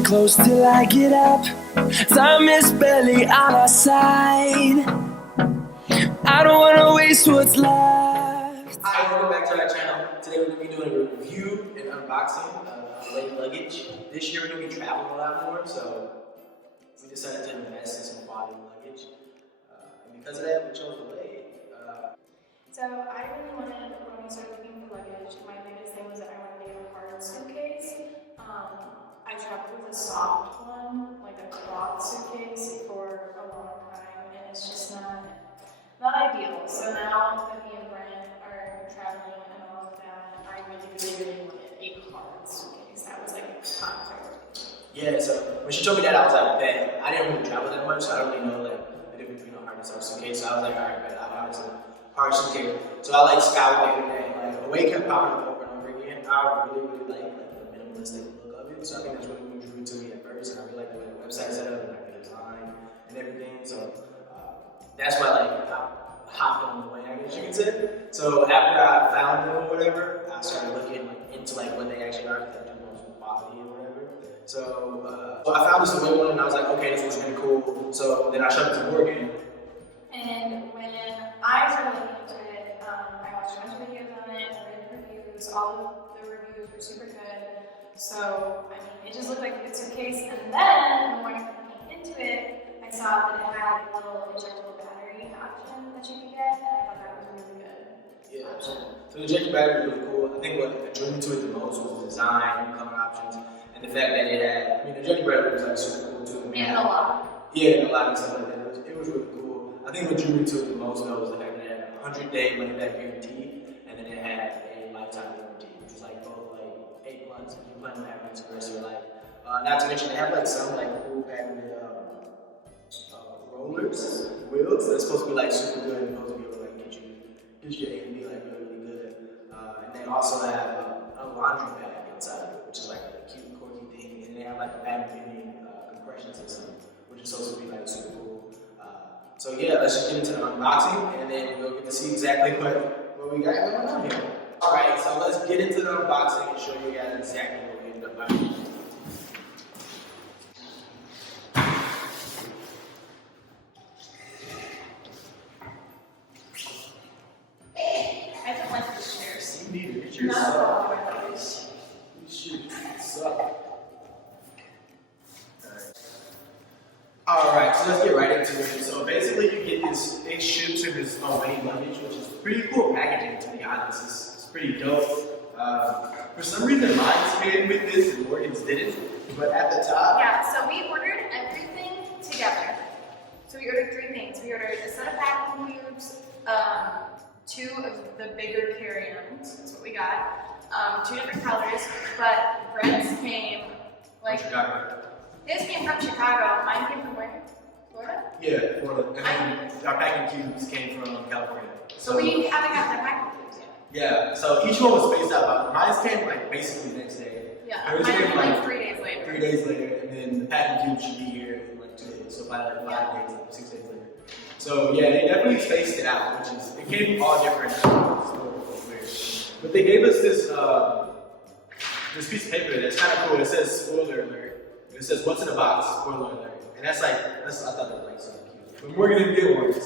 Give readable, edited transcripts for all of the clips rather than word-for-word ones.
it close till I get up. Time is barely on our side. I don't wanna waste what's left. Hi, welcome back to our channel. Today we're going to be doing a review and unboxing of luggage. This year we're going to be traveling a lot more, so we decided to invest in some quality luggage. And because of that, we chose the Lay. So I really wanted, when we started looking for luggage, my biggest thing was that I wanted to get a hard suitcase. I traveled with a soft one, like a cloth suitcase, for a long time, and it's just not ideal. So now that me and Brent are traveling and all of that, I really wanted a hard suitcase. That was like top priority. Yeah, so when she told me that, I was like, bet. I didn't really travel that much, so I don't really know like the difference between a hard and soft suitcase. So I was like, alright, bet, I'll find some hard suitcase. So I like scoured the internet, like a way kept popping up over and over again. I really like the minimalistic look of it. So I think that's what drew to me at first, and I really like the way the website set up and like the design and everything. So that's why like I hopped on the way, I guess you can say. So after I found them or whatever, I started looking into like what they actually are, if they do most quality or whatever. So I found this away one and I was like, okay, this was really cool. So then I showed it to Morgan. And when I started looking into it, I watched a bunch of videos on it, I read reviews, all of the reviews were super good. So, I mean, it just looked like a good suitcase. And then, when I was looking into it, I saw that it had a little injectable battery option that you could get, and I thought that was really good. Yeah, so the injectable battery was really cool. I think what drew me to it the most was the design, the color options, and the fact that it had, I mean, the injectable battery was like super cool too. And a lot. Yeah, and a lot of stuff like that. It was really cool. I think what drew me to it the most though was the fact that it had a 100-day money-back guarantee, and then it had a lifetime guarantee, which was like both like 8 months, and you plan on having it for the rest of your life. Not to mention they have like some like cool patented rollers, wheels that's supposed to be like super good and supposed to be able to like get you A and B like really good. And they also have a laundry bag inside of it, which is like a cute quirky thing, and they have like a patent pending compression system, which is supposed to be like super cool. So yeah, let's just get into the unboxing, and then we'll get to see exactly what we got going on here. All right, so let's get into the unboxing and show you guys exactly what we ended up buying. I don't like the chairs. You need to get your suck. You should suck. Alright, so let's get right into it. So basically you get this, it ships in this away luggage, which is pretty cool packaging to be honest. It's pretty dope. For some reason mine's came with this and Morgan's didn't, but at the top. Yeah, so we ordered everything together. So we ordered 3 things. We ordered a set of packing cubes, 2 of the bigger carry-ons, that's what we got. 2 different colors, but Brett's came like Chicago. his came from Chicago. Mine came from where? Florida? Yeah, Florida. And then our packing cubes came from California. So we haven't got the packing cubes yet. Yeah, so each one was spaced out. Mine came like basically the next day. Yeah, Hers mine came came like 3 days later. 3 days later, and then the packing cube should be here in like 2 days. So by like 5 days, 6 days later. So yeah, they definitely spaced it out, which is, it came all different. But they gave us this this piece of paper that's kind of cool. It says spoiler alert. It says what's in the box, spoiler alert. And that's like, I thought that was like something cute. But Morgan didn't get one, so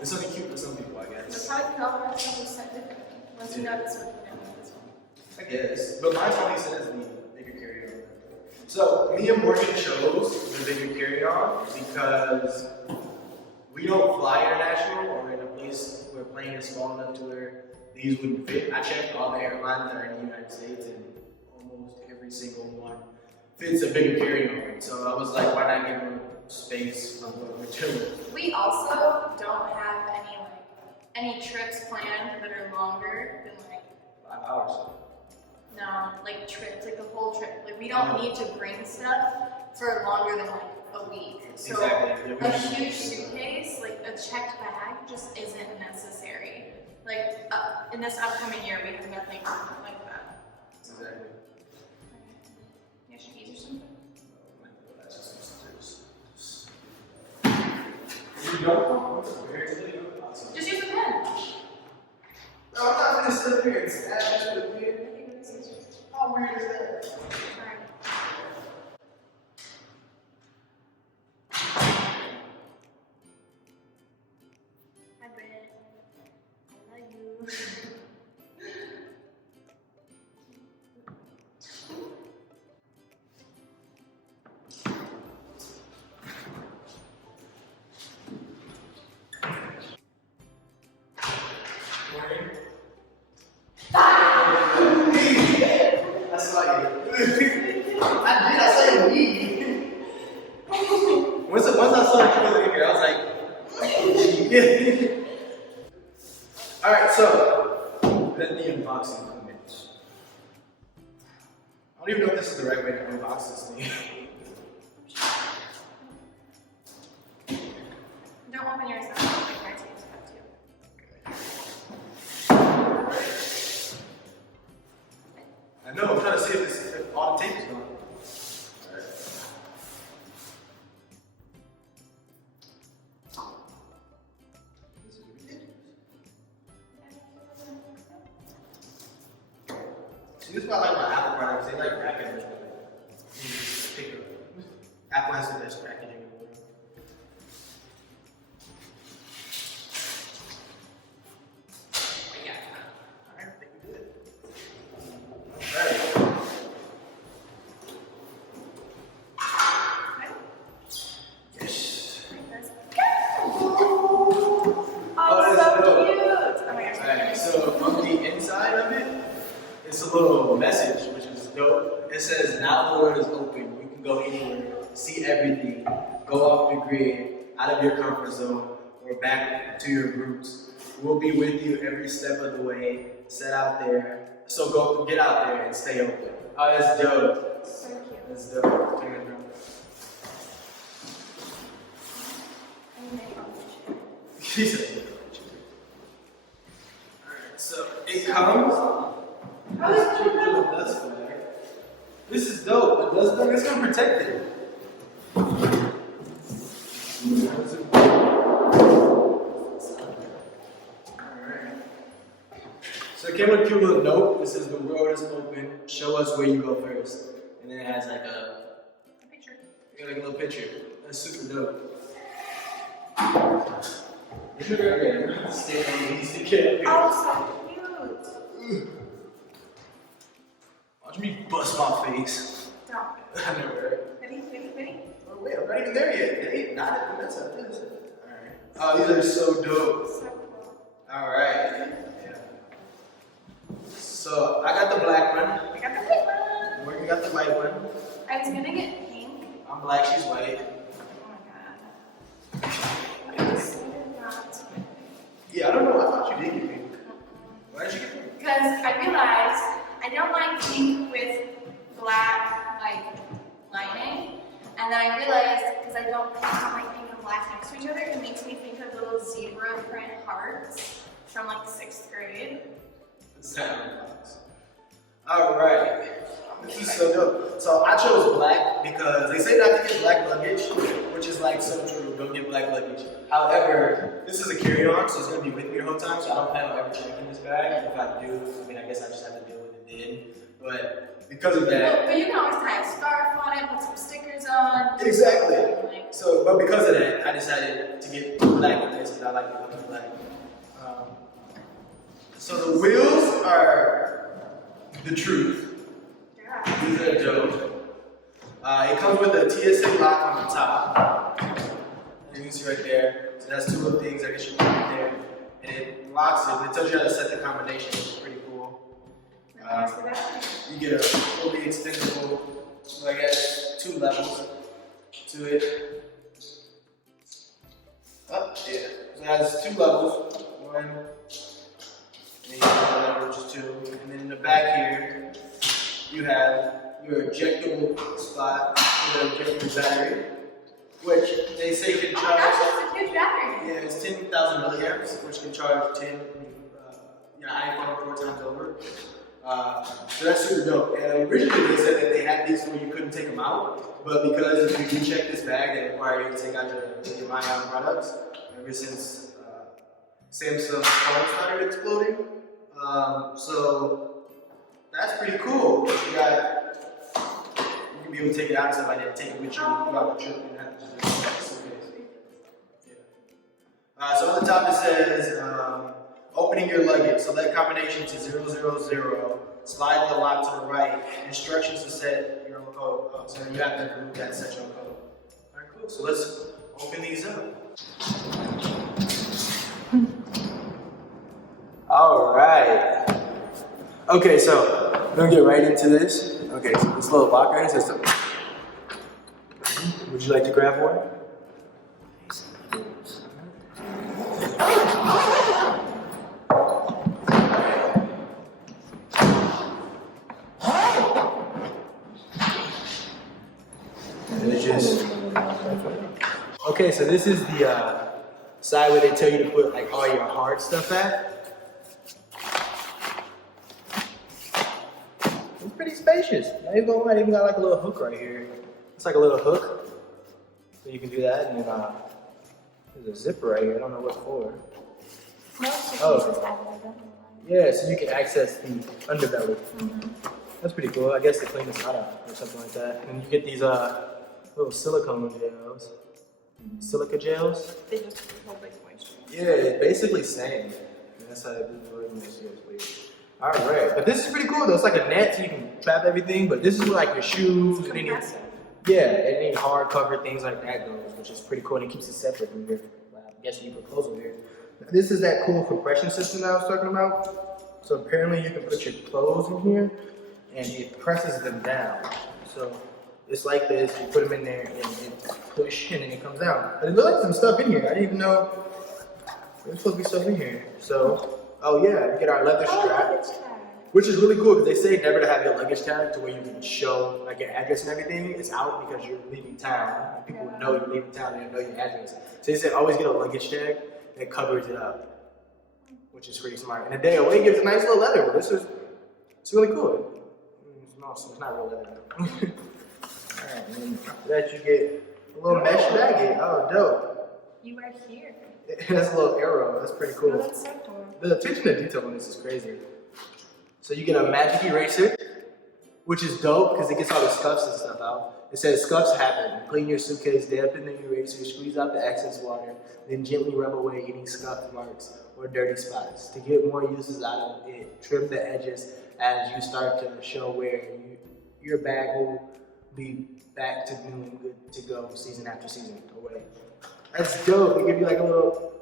it's something cute for some people, I guess. The product color was set differently. Once you know this one, you know this one. I guess. But mine only says the bigger carry-on. So me and Morgan chose the bigger carry-on because we don't fly international or in a place where a plane is small enough to where these wouldn't fit. I checked all the airlines that are in the United States and almost every single one fits a bigger carry-on. So I was like, why not give them space for what we're doing? We also don't have any trips planned that are longer than like 5 hours. no, like trips, like the whole trip. Like we don't need to bring stuff for longer than like a week. So Exactly. a huge suitcase, like a checked bag, just isn't necessary. Like in this upcoming year, we have nothing like that. Exactly. You should eat or something. Just use a pen. No, I'm not gonna sit here and stab. That's really weird. How weird is that? is the right way to unbox this thing. Don't open yours up. Like my tape's cut too. I know, I'm trying to see if all the tape is gone. See, this is why I like my Apple products. They like packaging. You just pick it up. Apple has the best packaging. Yeah. Alright, I think we did. Alright. Yes. Oh, that's so dope. cute! Oh my gosh. Alright, so on the inside of it, it's a little message, which is dope. It says, now the world is open. You can go anywhere, see everything, go off the grid, out of your comfort zone, or back to your roots. We'll be with you every step of the way. Set out there. So go, get out there and stay open. Oh, that's dope. So cute. That's dope. Take it down. He said, alright, so it comes. How is it Cute little dust bag. This is dope. The dust bag is gonna protect it. Alright. So it came with a cute little note. It says the road is open. Show us where you go first. And then it has like a picture? like a little picture. That's super dope. Stay on these to get Oh, so cute! Watch me bust my face. Don't. I never heard. Ready? Oh wait, I'm not even there yet. They ain't not it. That's up this. Alright. Oh, these are so dope. So cool. Alright. Yeah. So I got the black one. I got the white one. Morgan got the white one. I was gonna get pink. I'm black, she's white. Oh my god. I was not. Yeah, I don't know. I thought you did get pink. Why did you get pink? Because I realized I don't like pink with black like lining, and then I realized because I don't have my pink and black next to each other, it makes me think of little zebra print hearts from like 6th grade. Alright. This is so dope. So I chose black because they say not to get black luggage, which is like so true. Don't get black luggage. However, this is a carry-on, so it's gonna be with me the whole time. So I don't plan on ever checking this bag. If I do, I mean, I guess I just have to deal with it then. But because of that, But you can always tie a scarf on it, put some stickers on. exactly. Like, So, but because of that, I decided to get black with this because I like the look of black. So the wheels are the truth. yeah. These are dope. It comes with a TSA lock on the top. You can see right there. So that's two little things I guess you put in there. And it locks it. It tells you how to set the combination, which is pretty cool. You get a fully extendable, so I guess 2 levels to it. Oh, yeah. So it has 2 levels. 1, and then you have another, which is 2. And then in the back here, you have your ejectable spot for the ejectable battery, which they say can Oh my charge. gosh, that's a huge battery. Yeah, it's 10,000 milliamps, which can charge your iPhone 4 times over. So that's super dope. And originally they said that they had these where you couldn't take them out, but because if you do check this bag, they require you to take out your Mayan products. Ever since Samsung's phone started exploding, so that's pretty cool. You can be able to take it out and stuff like that, take it with you throughout the trip. You don't have to just do it in the suitcase. Yeah. So on the top it says, opening your luggage. Select combination to 000. Slide the lock to the right. Instructions to set your own code. So you have to remove that and set your own code. Alright, cool. So let's open these up. Alright. Okay, so we're gonna get right into this. Okay, so this little locker system. Would you like to grab one? just. Okay, so this is the side where they tell you to put like all your hard stuff at. It's pretty spacious. I ain't gonna lie, they even got like a little hook right here. It's like a little hook, so you can do that. And then there's a zipper right here. I don't know what for. Yeah, so you can access the underbelly. That's pretty cool. I guess to clean the side out or something like that. And you get these little silicone gels. Silica gels. They just hold like moisture. Yeah, it's basically sand. That's how they do it. All right, but this is pretty cool though. It's like a net, so you can trap everything. But this is where like your shoes and any, and any hardcover things like that goes, which is pretty cool. And it keeps it separate from your lab. I guess you put clothes over here. This is that cool compression system that I was talking about. So apparently you can put your clothes in here, and it presses them down. So it's like this. You put them in there, and it push, and then it comes down. But it looks like some stuff in here. I didn't even know there's supposed to be stuff in here. So. Oh yeah, you get our leather strap, which is really cool because they say never to have your luggage tag to where you can show like your address and everything. It's out because you're leaving town. People know you're leaving town, they know your address. So they said always get a luggage tag that covers it up, which is pretty smart. And the day away gives a nice little leather. It's really cool. It's not real leather though. Alright, and then after that you get a little mesh baggie. Oh, dope. You are here. That's a little arrow. That's pretty cool. Oh, that's so cool. The attention to detail on this is crazy. So you get a magic eraser, which is dope because it gets all the scuffs and stuff out. It says scuffs happen. Clean your suitcase, dampen the eraser, squeeze out the excess water, then gently rub away any scuff marks or dirty spots. To get more uses out of it, trim the edges as you start to show where your bag will be back to new and good to go season after season away. That's dope. They give you like a little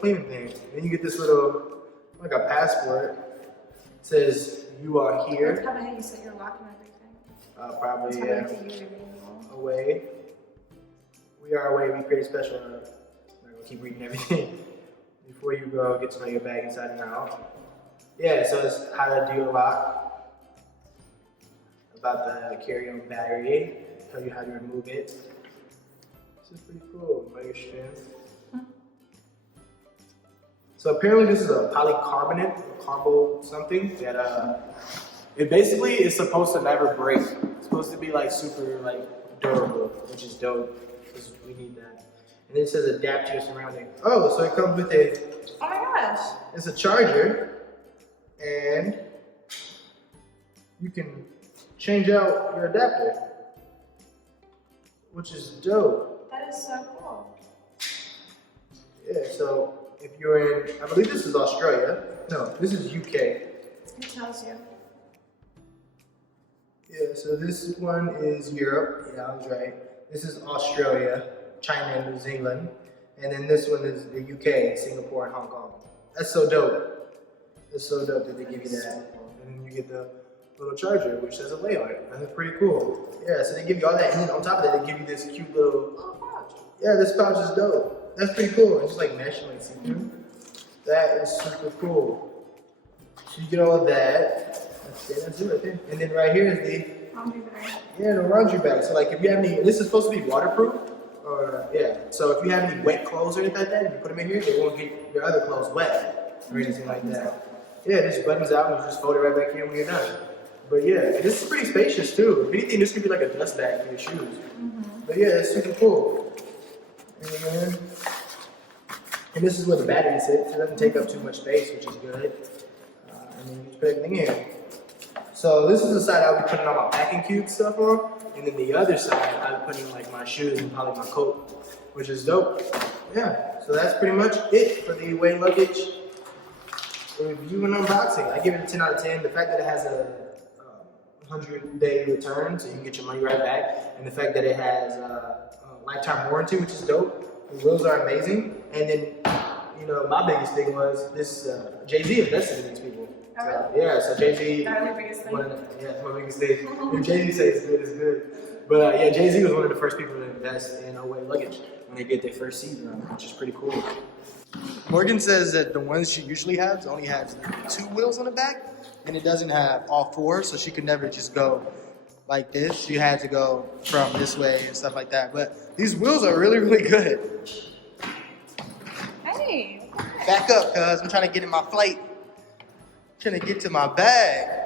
cleaning thing. Then you get this little, like a passport. It says, you are here. That's probably how you set your lock and everything. Probably, That's yeah. Away. We are away. We create special. I'm going to keep reading everything. Before you go, get to know your bag inside and out. Yeah, so it's how to do your lock. About the carry-on battery. Tell you how to remove it. This is pretty cool. Know your strength. So apparently this is a polycarbonate, carbo something that it basically is supposed to never break. It's supposed to be like super like durable, which is dope because we need that. And then it says adapt to your surroundings. Oh, so it comes with a. Oh my gosh! It's a charger, and you can change out your adapter, which is dope. That is so cool. Yeah, so. If you're in, I believe this is Australia. No, this is UK. It tells you. Yeah, so this one is Europe. Yeah, I was right. This is Australia, China, and New Zealand. And then this one is the UK, Singapore, and Hong Kong. That's so dope. That's so dope that they give you that. And then you get the little charger, which says away on it. That's pretty cool. Yeah, so they give you all that. And then on top of that, they give you this cute little pouch. Yeah, this pouch is dope. That's pretty cool. It's like mesh, like see-through. That is super cool. So you get all of that. That's it right there. And then right here is the laundry bag. Yeah, the laundry bag. So like if you have any, this is supposed to be waterproof. Or yeah. So if you have any wet clothes or anything like that, you put them in here. They won't get your other clothes wet or anything like that. Yeah, this buttons out and you just fold it right back in when you're done. But yeah, this is pretty spacious too. If anything, this could be like a dust bag for your shoes. But yeah, it's super cool. And this is where the battery sits. It doesn't take up too much space, which is good. And then you just put everything in. So this is the side I'll be putting all my packing cube stuff on. And then the other side, I'll be putting like my shoes and probably my coat, which is dope. Yeah, so that's pretty much it for the Away Luggage review and unboxing. I give it a 10 out of 10. The fact that it has a 100-day return, so you can get your money right back. And the fact that it has a lifetime warranty, which is dope. The wheels are amazing. And then, you know, my biggest thing was this, Jay-Z invested in these people. So, yeah, so Jay-Z, That's your biggest thing. yeah, my biggest thing. If Jay-Z says it's good, it's good. But yeah, Jay-Z was one of the first people to invest in Away Luggage when they get their first season run, which is pretty cool. Morgan says that the ones she usually has only has 2 wheels on the back, and it doesn't have all 4, so she could never just go like this. You had to go from this way and stuff like that. But these wheels are really, really good. Hey. Back up, cuz I'm trying to get in my flight. Trying to get to my bag.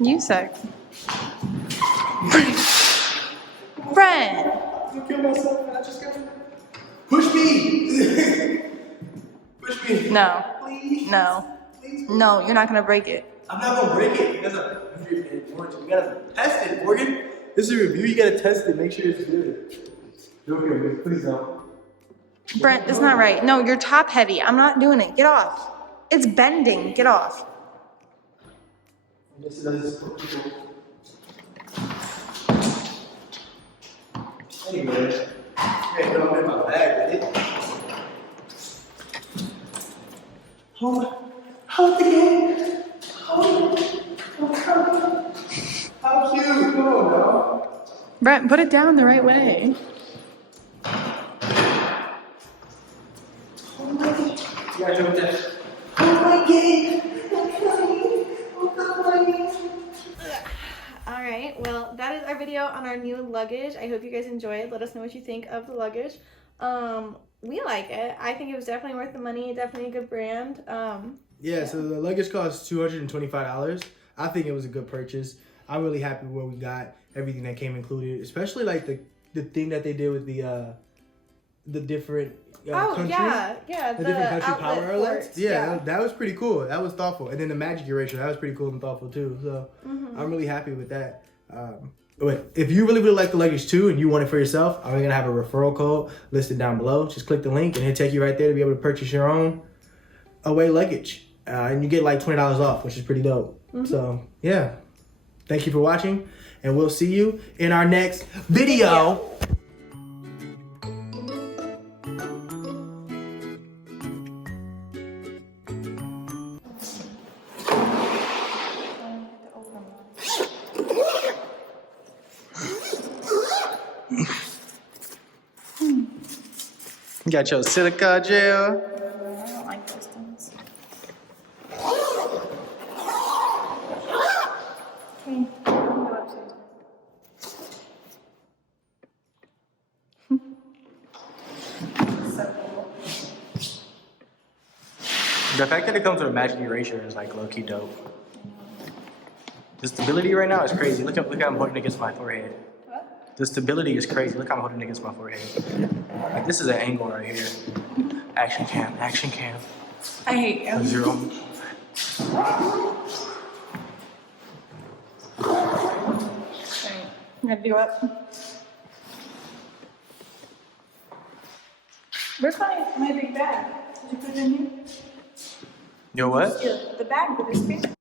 You suck. Brent. I'll kill myself, man. I just got to push me. Push me. No. Please. No. Please. No, you're not gonna break it. I'm not gonna break it. You guys are you gotta test it, Morgan. This is a review. You gotta test it. Make sure it's good. Do it here, please don't. Brent, that's not right. No, you're top heavy. I'm not doing it. Get off. It's bending. Get off. This is anyway. Hey, don't make my bag with it. Hold the game. How cute. Come on, now. Brent, put it down the right way. You gotta do it this. Hold my game. Alright, well, that is our video on our new luggage. I hope you guys enjoyed. Let us know what you think of the luggage. We like it. I think it was definitely worth the money. Definitely a good brand. Yeah, so the luggage cost $225. I think it was a good purchase. I'm really happy with what we got. Everything that came included, especially like the thing that they did with the different country. Yeah, the different country power outlets. ports, Yeah, that was pretty cool. That was thoughtful. And then the magic eraser, that was pretty cool and thoughtful too. So I'm really happy with that. But if you really like the luggage too and you want it for yourself, I'm gonna have a referral code listed down below. Just click the link and it'll take you right there to be able to purchase your own away luggage. And you get like $20 off, which is pretty dope. So yeah, thank you for watching and we'll see you in our next video. You got your silica gel. I don't like those things. Okay, go upstairs. So cool. The fact that it comes with a magic eraser is like low-key dope. The stability right now is crazy. Look how I'm holding it against my forehead. What? The stability is crazy. Look how I'm holding it against my forehead. Like this is an angle right here. Action cam, action cam. I hate you. 0. Alright, I'm gonna do it. Where's my big bag? Did you put it in here? Yo, what? Here, the bag with this picture.